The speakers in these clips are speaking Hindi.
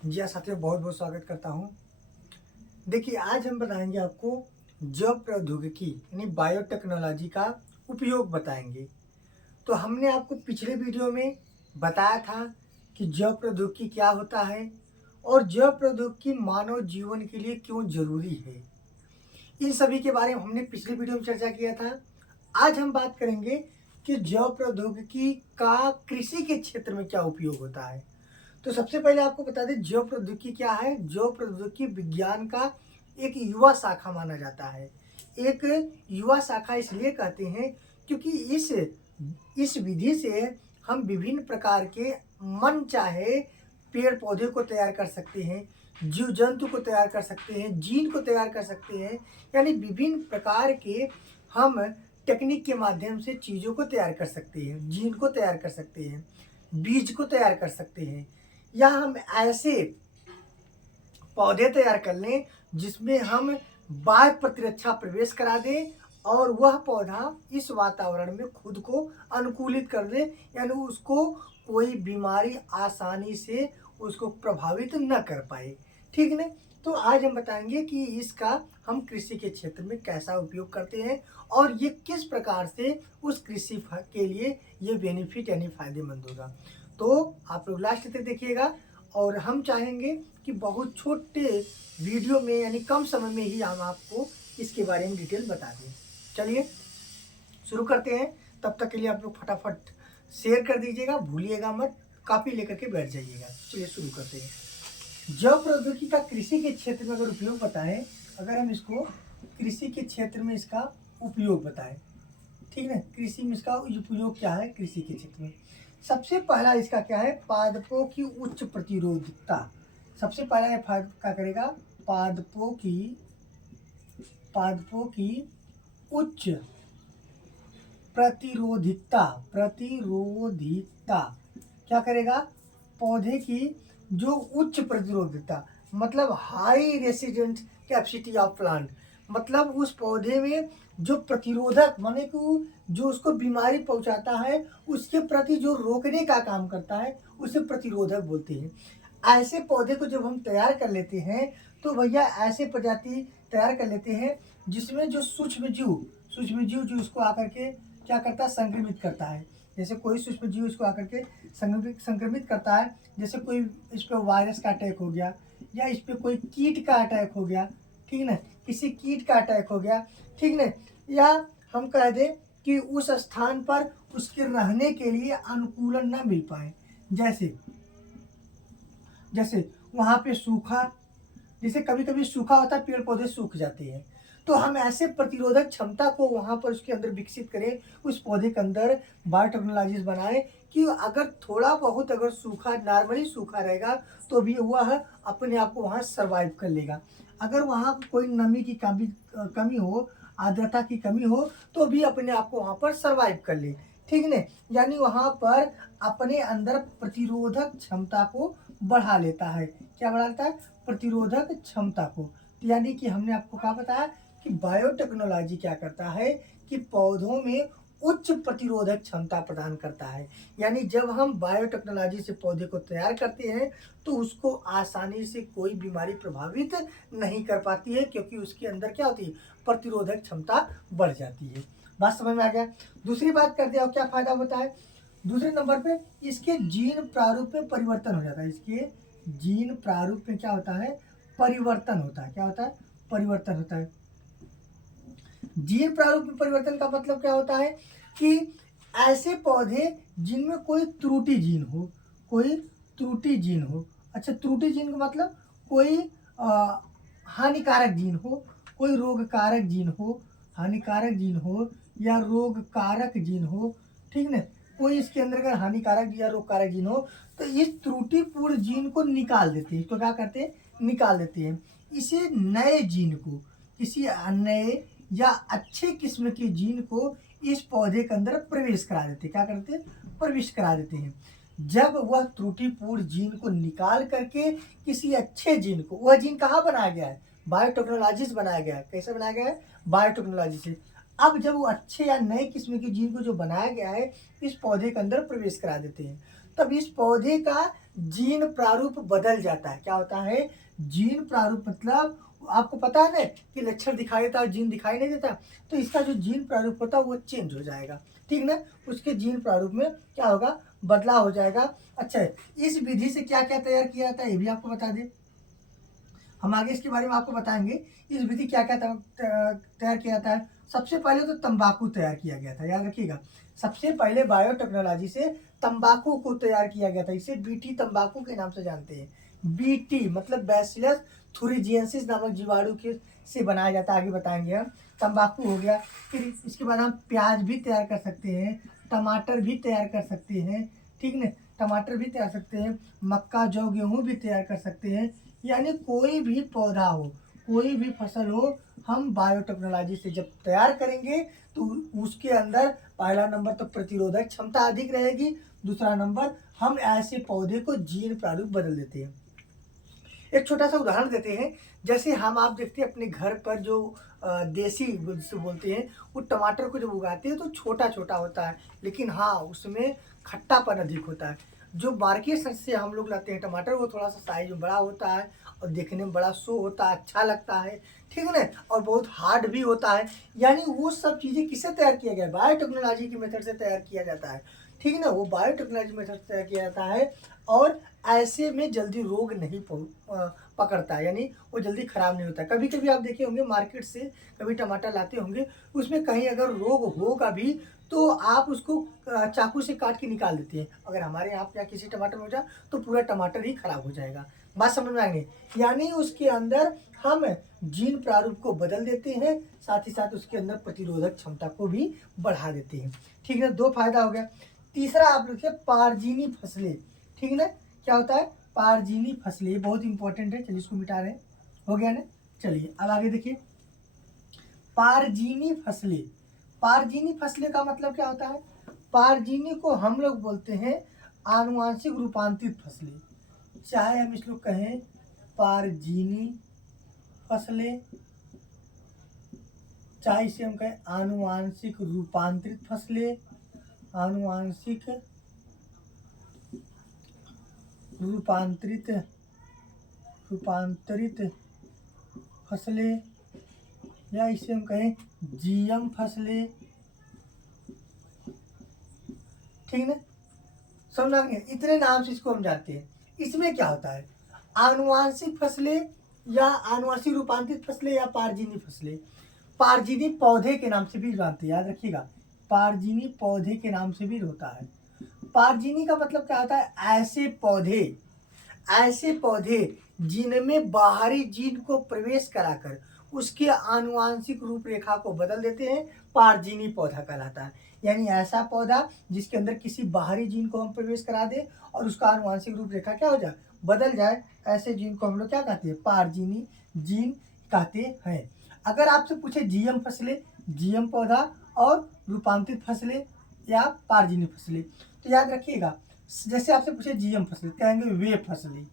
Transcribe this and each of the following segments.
जी हाँ साथियों, बहुत बहुत स्वागत करता हूँ। देखिए, आज हम बताएंगे आपको जैव प्रौद्योगिकी यानी बायोटेक्नोलॉजी का उपयोग बताएंगे। तो हमने आपको पिछले वीडियो में बताया था कि जैव प्रौद्योगिकी क्या होता है और जैव प्रौद्योगिकी मानव जीवन के लिए क्यों जरूरी है। इन सभी के बारे में हमने पिछले वीडियो में चर्चा किया था। आज हम बात करेंगे कि जैव प्रौद्योगिकी का कृषि के क्षेत्र में क्या उपयोग होता है। तो सबसे पहले आपको बता दें जैव प्रौद्योगिकी क्या है। जैव प्रौद्योगिकी विज्ञान का एक युवा शाखा माना जाता है। एक युवा शाखा इसलिए कहते हैं क्योंकि इस विधि से हम विभिन्न प्रकार के मन चाहे पेड़ पौधे को तैयार कर सकते हैं, जीव जंतु को तैयार कर सकते हैं, जीन को तैयार कर सकते हैं। यानी विभिन्न प्रकार के हम टेक्निक के माध्यम से चीज़ों को तैयार कर सकते हैं, जीन को तैयार कर सकते हैं, बीज को तैयार कर सकते हैं, या हम ऐसे पौधे तैयार कर लें जिसमें हम बाह्य प्रतिरक्षा प्रवेश करा दें और वह पौधा इस वातावरण में खुद को अनुकूलित कर दे, यानी उसको कोई बीमारी आसानी से उसको प्रभावित न कर पाए। ठीक है। तो आज हम बताएंगे कि इसका हम कृषि के क्षेत्र में कैसा उपयोग करते हैं और ये किस प्रकार से उस कृषि के लिए ये बेनिफिट यानी फायदेमंद होगा। तो आप लोग लास्ट तक देखिएगा और हम चाहेंगे कि बहुत छोटे वीडियो में यानी कम समय में ही हम आपको इसके बारे में डिटेल बता दें। चलिए शुरू करते हैं। तब तक के लिए आप लोग फटाफट शेयर कर दीजिएगा, भूलिएगा मत, कॉपी लेकर के बैठ जाइएगा। चलिए शुरू करते हैं। जैव प्रौद्योगिकी का कृषि के क्षेत्र में अगर उपयोग बताएं, अगर हम इसको कृषि के क्षेत्र में इसका उपयोग बताएं, ठीक है, कृषि में इसका उपयोग क्या है कृषि के क्षेत्र में। सबसे पहला इसका क्या है, पादपों की उच्च प्रतिरोधकता। सबसे पहला ये क्या करेगा, पादपों की उच्च प्रतिरोधिकता क्या करेगा, पौधे की जो उच्च प्रतिरोधकता मतलब high resident capacity of plant, मतलब उस पौधे में जो प्रतिरोधक माने कि जो उसको बीमारी पहुंचाता है उसके प्रति जो रोकने का काम करता है उसे प्रतिरोधक बोलते हैं। ऐसे पौधे को जब हम तैयार कर लेते हैं तो भैया ऐसे प्रजाति तैयार कर लेते हैं जिसमें जो सूक्ष्म जीव जो उसको आकर के क्या करता है, संक्रमित करता है। जैसे कोई सूक्ष्म जीव इसको आकर के संक्रमित करता है, जैसे कोई इस पर वायरस का अटैक हो गया या इस पर कोई कीट का अटैक हो गया, ठीक ना, किसी कीट का अटैक हो गया, ठीक ना, या हम कह दें कि उस स्थान पर उसके रहने के लिए अनुकूलन ना मिल पाए, जैसे वहाँ पे सूखा, जैसे कभी कभी सूखा होता है, पेड़ पौधे सूख जाते हैं, तो हम ऐसे प्रतिरोधक क्षमता को वहाँ पर उसके अंदर विकसित करें, उस पौधे के अंदर बायोटेक्नोलॉजीज बनाएं कि अगर थोड़ा बहुत अगर सूखा नॉर्मली सूखा रहेगा तो भी वह अपने आप को वहाँ सर्वाइव कर लेगा। अगर वहाँ कोई नमी की कमी हो, आर्द्रता की कमी हो तो भी अपने आप को वहाँ पर सर्वाइव कर ले, ठीक है। यानी वहाँ पर अपने अंदर प्रतिरोधक क्षमता को बढ़ा लेता है। क्या बढ़ाता है, प्रतिरोधक क्षमता को। यानी कि हमने आपको क्या बताया कि बायोटेक्नोलॉजी क्या करता है कि पौधों में उच्च प्रतिरोधक क्षमता प्रदान करता है। यानी जब हम बायोटेक्नोलॉजी से पौधे को तैयार करते हैं तो उसको आसानी से कोई बीमारी प्रभावित नहीं कर पाती है, क्योंकि उसके अंदर क्या होती है, प्रतिरोधक क्षमता बढ़ जाती है। बात समझ में आ गया। दूसरी बात कर दिया, क्या फायदा होता है। दूसरे नंबर पे इसके जीन प्रारूप में परिवर्तन हो जाता है। इसके जीन प्रारूप में क्या होता है, परिवर्तन होता है। क्या होता है, परिवर्तन होता है। जीन प्रारूप में परिवर्तन का मतलब क्या होता है कि ऐसे पौधे जिनमें कोई त्रुटि जीन हो, अच्छा, त्रुटि जीन का मतलब कोई हानिकारक जीन हो, कोई रोगकारक जीन हो, हानिकारक जीन हो या रोगकारक जीन हो, ठीक ना, कोई इसके अंदर अगर हानिकारक या रोगकारक जीन हो तो इस त्रुटिपूर्ण जीन को निकाल देते हैं। तो क्या करते हैं, निकाल देते हैं। इसे नए जीन को, किसी नए या अच्छे किस्म के जीन को इस पौधे के अंदर प्रवेश करा देते हैं। क्या करते हैं, प्रवेश करा देते हैं। जब वह त्रुटिपूर्ण जीन को निकाल करके किसी अच्छे जीन को, वह जीन कहाँ बनाया गया है, बायोटेक्नोलॉजी से बनाया गया है। कैसे बनाया गया है, बायोटेक्नोलॉजी से। अब जब वो अच्छे या नए किस्म के जीन को जो बनाया गया है इस पौधे के अंदर प्रवेश करा देते हैं, तब इस पौधे का जीन प्रारूप बदल जाता है। क्या होता है? जीन प्रारूप मतलब आपको पता है ना कि लक्षण दिखाई देता है और जीन दिखाई नहीं देता, तो इसका जो जीन प्रारूप होता है वो चेंज हो जाएगा, ठीक ना। उसके जीन प्रारूप में क्या होगा? बदलाव हो जाएगा। अच्छा, इस विधि से क्या क्या तैयार किया जाता है ये भी आपको बता दें। हम आगे इसके बारे में आपको बताएंगे इस विधि क्या क्या तैयार किया जाता है। सबसे पहले तो तंबाकू तैयार किया गया था, याद रखिएगा। सबसे पहले बायोटेक्नोलॉजी से तंबाकू को तैयार किया गया था। इसे बीटी तंबाकू के नाम से जानते हैं। बीटी मतलब बैसिलस थुरिजिएंसिस नामक जीवाणु के से बनाया जाता है, आगे बताएंगे हम। तंबाकू हो गया, फिर इसके बाद हम प्याज भी तैयार कर सकते हैं, टमाटर भी तैयार कर सकते हैं, ठीक न। टमाटर भी तैयार सकते हैं, मक्का जौ गेहूँ भी तैयार कर सकते हैं। यानी कोई भी पौधा हो, कोई भी फसल हो, हम बायोटेक्नोलॉजी से जब तैयार करेंगे तो उसके अंदर पहला नंबर तो प्रतिरोधक क्षमता अधिक रहेगी, दूसरा नंबर हम ऐसे पौधे को जीन प्रारूप बदल देते हैं। एक छोटा सा उदाहरण देते हैं। जैसे हम आप देखते हैं अपने घर पर जो देसी जिसे बोलते हैं, वो टमाटर को जब उगाते हैं तो छोटा छोटा होता है, लेकिन हाँ उसमें खट्टापन अधिक होता है। जो मार्केट से हम लोग लाते हैं टमाटर, वो थोड़ा सा साइज में बड़ा होता है और देखने में बड़ा शो होता है, अच्छा लगता है, ठीक है ना, और बहुत हार्ड भी होता है। यानी वो सब चीज़ें किससे तैयार किया गया है? बायोटेक्नोलॉजी की मेथड से तैयार किया जाता है, ठीक है ना। वो बायोटेक्नोलॉजी मेथड से तैयार किया जाता है और ऐसे में जल्दी रोग नहीं पकड़ता है, यानी वो जल्दी खराब नहीं होता। कभी कभी आप देखे होंगे मार्केट से कभी टमाटर लाते होंगे, उसमें कहीं अगर रोग होगा भी तो आप उसको चाकू से काट के निकाल देते हैं। अगर हमारे यहाँ या किसी टमाटर में हो जाए तो पूरा टमाटर ही खराब हो जाएगा। बात समझ में आएंगे? यानी उसके अंदर हम जीन प्रारूप को बदल देते हैं, साथ ही साथ उसके अंदर प्रतिरोधक क्षमता को भी बढ़ा देते हैं, ठीक है। दो फायदा हो गया। तीसरा आप लिखिए पारजीनी फसलें, ठीक है ना। क्या होता है? पारजीनी फसलें बहुत इंपॉर्टेंट है। चलिए इसको मिटा रहे हैं, हो गया ना। चलिए अब आगे देखिए, पारजीनी फसलें। पारजीनी फसलें का मतलब क्या होता है? पारजीनी को हम लोग बोलते हैं आनुवांशिक रूपांतरित फसलें। चाहे हम इसको कहें पारजीनी फसलें, चाहे इसे हम कहें आनुवांशिक रूपांतरित फसलें, आनुवांशिक रूपांतरित फसलें, या इसे हम कहें जीएम फसलें, ठीक है। समझ गए? इतने नाम से इसको हम जानते हैं। इसमें क्या होता है? आनुवांशिक फसलें या आनुवांशिक रूपांतरित फसलें या पारजीनी फसलें। पारजीनी पौधे के नाम से भी जानते हैं, याद रखिएगा। पारजीनी पौधे के नाम से भी होता है। पारजीनी का मतलब क्या होता है? ऐसे पौधे जिनमें बाहरी जीन को प्रवेश कराकर उसके आनुवांशिक रूपरेखा को बदल देते हैं, पारजीनी पौधा कहलाता है। यानी ऐसा पौधा जिसके अंदर किसी बाहरी जीन को हम प्रवेश करा दें और उसका आनुवांशिक रूपरेखा क्या हो जाए? बदल जाए। ऐसे जीन को हम लोग क्या कहते हैं? पारजीनी जीन कहते हैं। अगर आपसे पूछे जीएम फसलें, जीएम पौधा और रूपांतरित फसलें या पारजीनी फसलें, तो याद रखिएगा। जैसे आपसे पूछे जीएम फसलें, कहेंगे वे फसलें।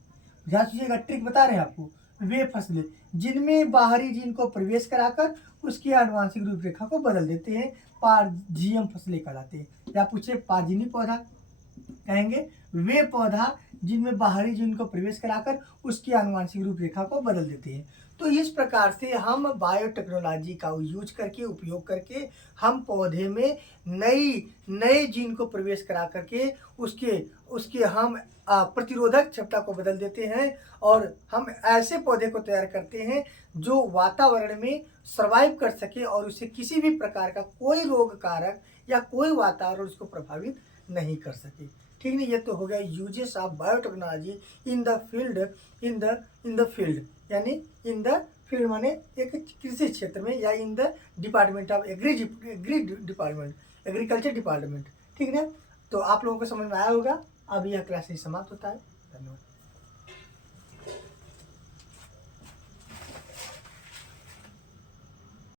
ध्यान दीजिएगा, ट्रिक बता रहे हैं आपको। वे फसलें जिनमें बाहरी जीन को प्रवेश कराकर उसकी आनुवांशिक रूपरेखा को बदल देते हैं, जीएम फसलें कहलाते हैं। या पूछे पारजीनी पौधा, कहेंगे वे पौधा जिनमें बाहरी जीन को प्रवेश कराकर उसकी आनुवांशिक रूपरेखा को बदल देते हैं। तो इस प्रकार से हम बायोटेक्नोलॉजी का यूज करके, उपयोग करके हम पौधे में नए जीन को प्रवेश करा करके उसके हम प्रतिरोधक क्षमता को बदल देते हैं और हम ऐसे पौधे को तैयार करते हैं जो वातावरण में सर्वाइव कर सके और उसे किसी भी प्रकार का कोई रोग कारक या कोई वातावरण उसको प्रभावित नहीं कर सके, ठीक नहीं। ये तो हो गया uses of biotechnology in the field, यानी इन द फील्ड माने एक कृषि क्षेत्र में, या in the department of agriculture department, ठीक है। तो आप लोगों को समझ में आया होगा। अब यह क्लास समाप्त होता है। धन्यवाद।